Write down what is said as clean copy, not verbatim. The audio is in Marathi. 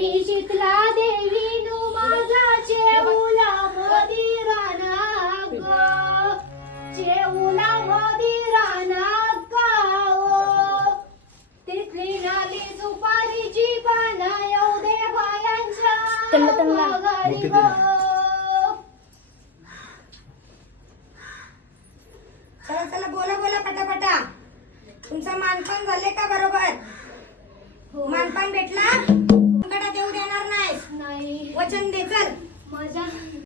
मी शीतला देवी नु माझा चेऊला मदिराना ग चेऊला मदिराना गाओ तिथली नाली सुपारीची पाना येऊ दे बायांच्या घरी ग. चला चला बोला बोला पटापटा. तुमचं मानपान झाले का बरोबर? मानपान भेटला? देऊ देणार नाही. नाही वचन दे चल. माझ्या